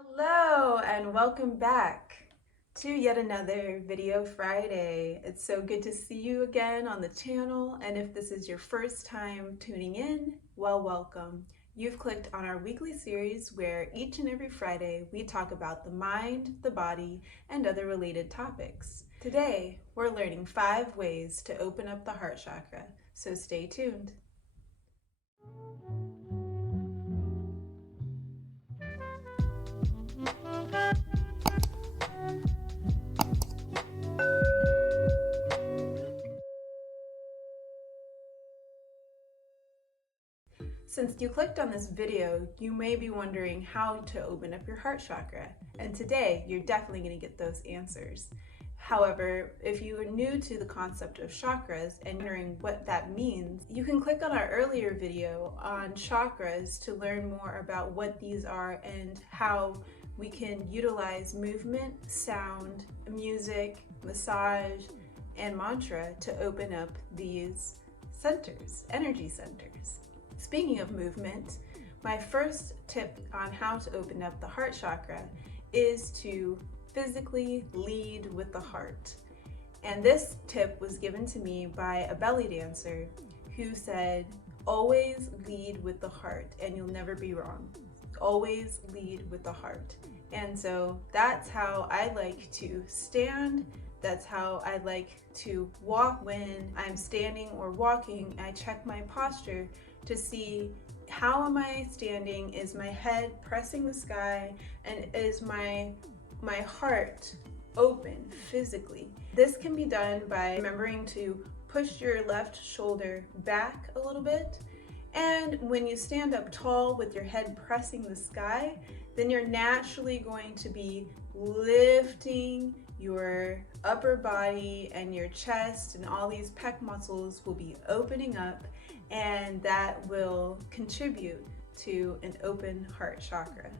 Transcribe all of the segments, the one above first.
Hello and welcome back to yet another Video Friday. It's so good to see you again on the channel, and if this is your first time tuning in, well, welcome. You've clicked on our weekly series where each and every Friday we talk about the mind, the body, and other related topics. Today, we're learning 5 ways to open up the heart chakra, so stay tuned. Since you clicked on this video, you may be wondering how to open up your heart chakra, and today you're definitely going to get those answers. However, if you are new to the concept of chakras and wondering what that means, you can click on our earlier video on chakras to learn more about what these are and how we can utilize movement, sound, music, massage, and mantra to open up these centers, energy centers. Speaking of movement, my first tip on how to open up the heart chakra is to physically lead with the heart. And this tip was given to me by a belly dancer who said, always lead with the heart and you'll never be wrong. Always lead with the heart. And so that's how I like to stand. That's how I like to walk. When I'm standing or walking, I check my posture to see how am I standing, is my head pressing the sky, and is my heart open physically. This can be done by remembering to push your left shoulder back a little bit, and when you stand up tall with your head pressing the sky, then you're naturally going to be lifting your upper body, and your chest and all these pec muscles will be opening up, and that will contribute to an open heart chakra.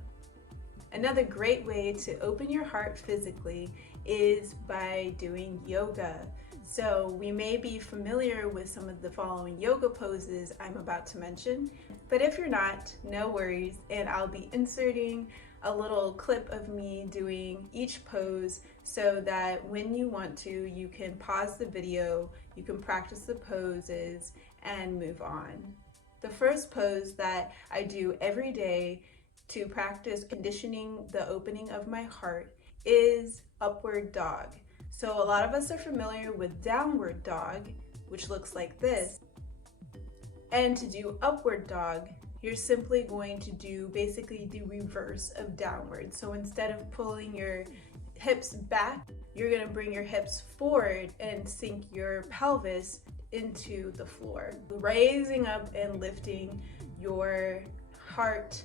Another great way to open your heart physically is by doing yoga. So we may be familiar with some of the following yoga poses I'm about to mention, but if you're not, no worries, and I'll be inserting a little clip of me doing each pose so that when you want to, you can pause the video, you can practice the poses and move on. The first pose that I do every day to practice conditioning the opening of my heart is upward dog. So a lot of us are familiar with downward dog, which looks like this. And to do upward dog, you're simply going to do basically the reverse of downward. So instead of pulling your hips back, you're going to bring your hips forward and sink your pelvis into the floor, raising up and lifting your heart,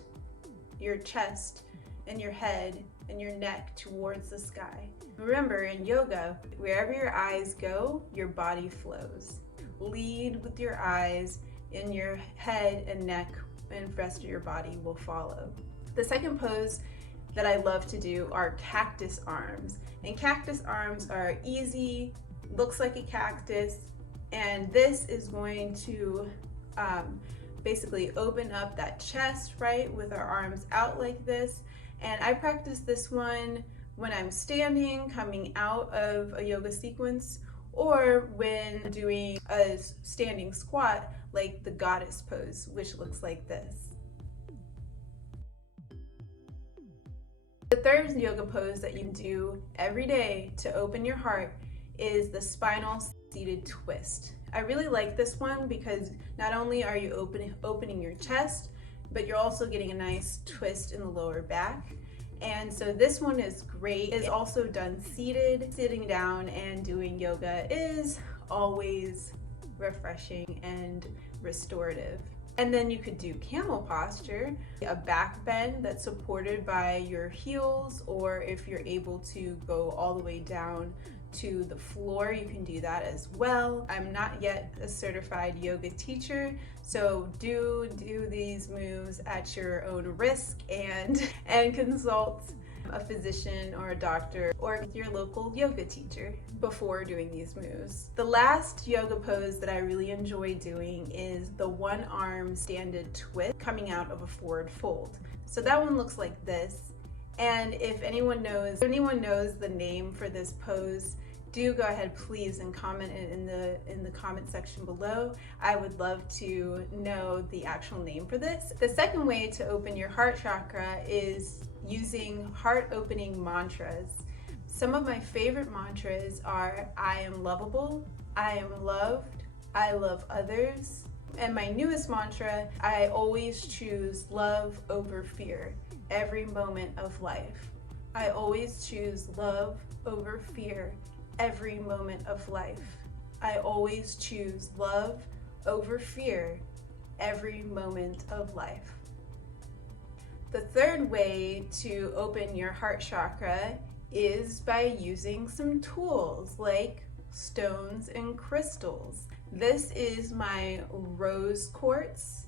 your chest, and your head and your neck towards the sky. Remember, in yoga, wherever your eyes go, your body flows. Lead with your eyes, and your head and neck and the rest of your body will follow. The second pose that I love to do are cactus arms. And cactus arms are easy, looks like a cactus, and this is going to basically open up that chest, right, with our arms out like this. And I practice this one when I'm standing, coming out of a yoga sequence, or when doing a standing squat like the goddess pose, which looks like this. The third yoga pose that you can do every day to open your heart is the spinal seated twist. I really like this one because not only are you opening your chest, but you're also getting a nice twist in the lower back. And so this one is great. It's also done seated. Sitting down and doing yoga is always refreshing and restorative. And then you could do camel posture, a back bend that's supported by your heels, or if you're able to go all the way down to the floor, you can do that as well. I'm not yet a certified yoga teacher, so do these moves at your own risk and consult a physician or a doctor or your local yoga teacher before doing these moves. The last yoga pose that I really enjoy doing is the one arm standing twist coming out of a forward fold. So that one looks like this. And if anyone knows the name for this pose, do go ahead please and comment it in the comment section below. I would love to know the actual name for this. The second way to open your heart chakra is using heart opening mantras. Some of my favorite mantras are I am lovable, I am loved, I love others, and my newest mantra, I always choose love over fear every moment of life. I always choose love over fear every moment of life. I always choose love over fear every moment of life. The third way to open your heart chakra is by using some tools like stones and crystals. This is my rose quartz,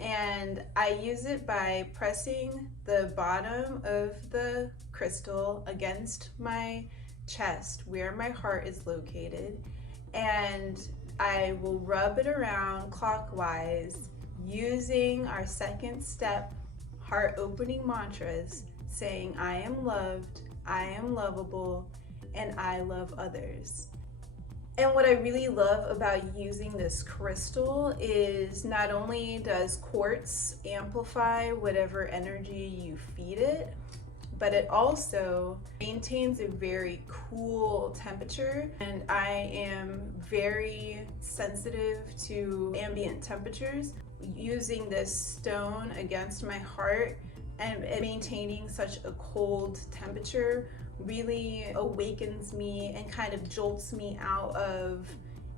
and I use it by pressing the bottom of the crystal against my chest where my heart is located, and I will rub it around clockwise using our second step heart opening mantras, saying I am loved, I am lovable, and I love others. And what I really love about using this crystal is not only does quartz amplify whatever energy you feed it, but it also maintains a very cool temperature. And I am very sensitive to ambient temperatures. Using this stone against my heart and maintaining such a cold temperature really awakens me and kind of jolts me out of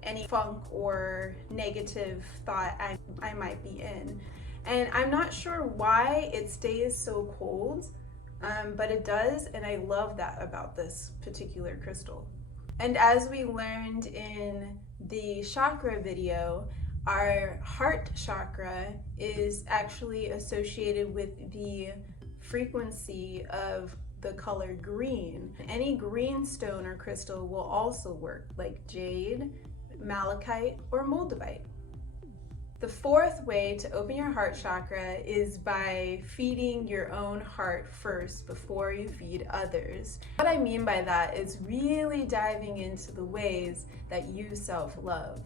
any funk or negative thought I might be in. And I'm not sure why it stays so cold, but it does, and I love that about this particular crystal. And as we learned in the chakra video, our heart chakra is actually associated with the frequency of the color green. Any green stone or crystal will also work, like jade, malachite, or moldavite. The fourth way to open your heart chakra is by feeding your own heart first before you feed others. What I mean by that is really diving into the ways that you self-love.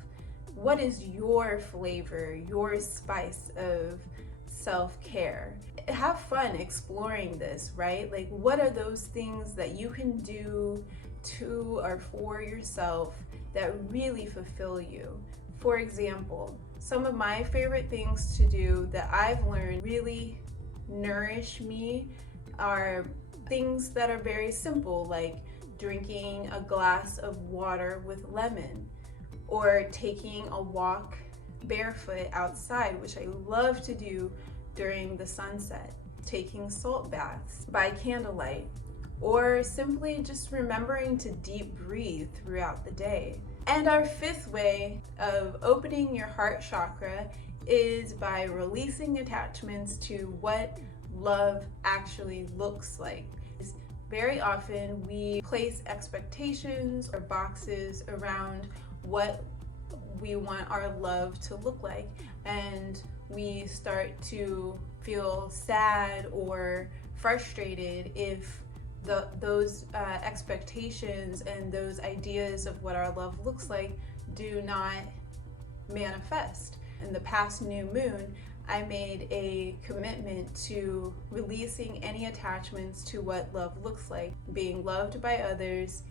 What is your flavor, your spice of self-care? Have fun exploring this, right? Like, what are those things that you can do to or for yourself that really fulfill you? For example, some of my favorite things to do that I've learned really nourish me are things that are very simple, like drinking a glass of water with lemon, or taking a walk barefoot outside, which I love to do during the sunset, taking salt baths by candlelight, or simply just remembering to deep breathe throughout the day. And our fifth way of opening your heart chakra is by releasing attachments to what love actually looks like. Very often we place expectations or boxes around what we want our love to look like, and we start to feel sad or frustrated if those expectations and those ideas of what our love looks like do not manifest. In the past new moon, I made a commitment to releasing any attachments to what love looks like, being loved by others,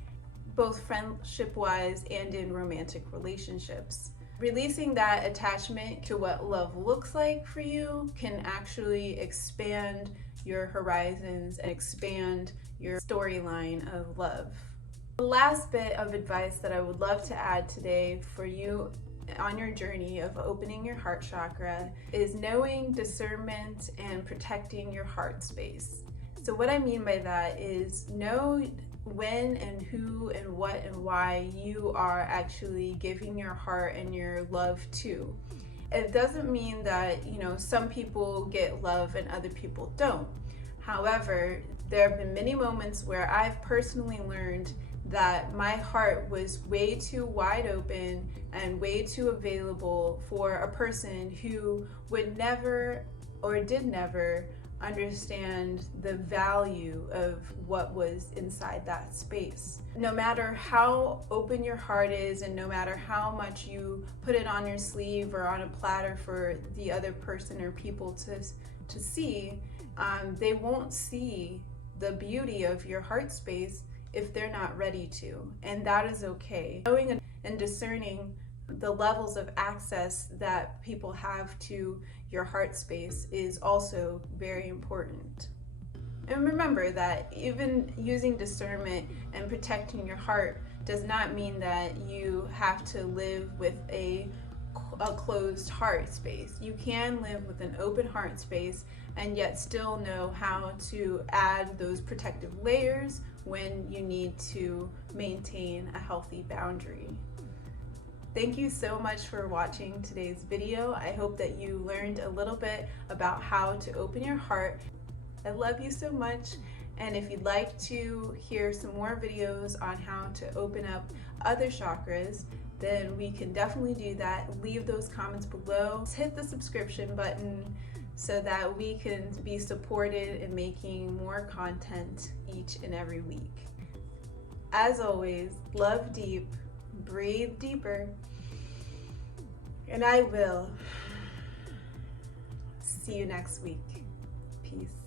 both friendship-wise and in romantic relationships. Releasing that attachment to what love looks like for you can actually expand your horizons and expand your storyline of love. The last bit of advice that I would love to add today for you on your journey of opening your heart chakra is knowing discernment and protecting your heart space. So what I mean by that is know when and who and what and why you are actually giving your heart and your love to. It doesn't mean that, some people get love and other people don't. However, there have been many moments where I've personally learned that my heart was way too wide open and way too available for a person who would never or did never understand the value of what was inside that space. No matter how open your heart is, and no matter how much you put it on your sleeve or on a platter for the other person or people to see, they won't see the beauty of your heart space if they're not ready to, and that is okay. Knowing and discerning the levels of access that people have to your heart space is also very important. And remember that even using discernment and protecting your heart does not mean that you have to live with a closed heart space. You can live with an open heart space and yet still know how to add those protective layers when you need to maintain a healthy boundary. Thank you so much for watching today's video. I hope that you learned a little bit about how to open your heart. I love you so much, and if you'd like to hear some more videos on how to open up other chakras, then we can definitely do that. Leave those comments below. Hit the subscription button so that we can be supported in making more content each and every week. As always, love deep, breathe deeper, and I will see you next week. Peace.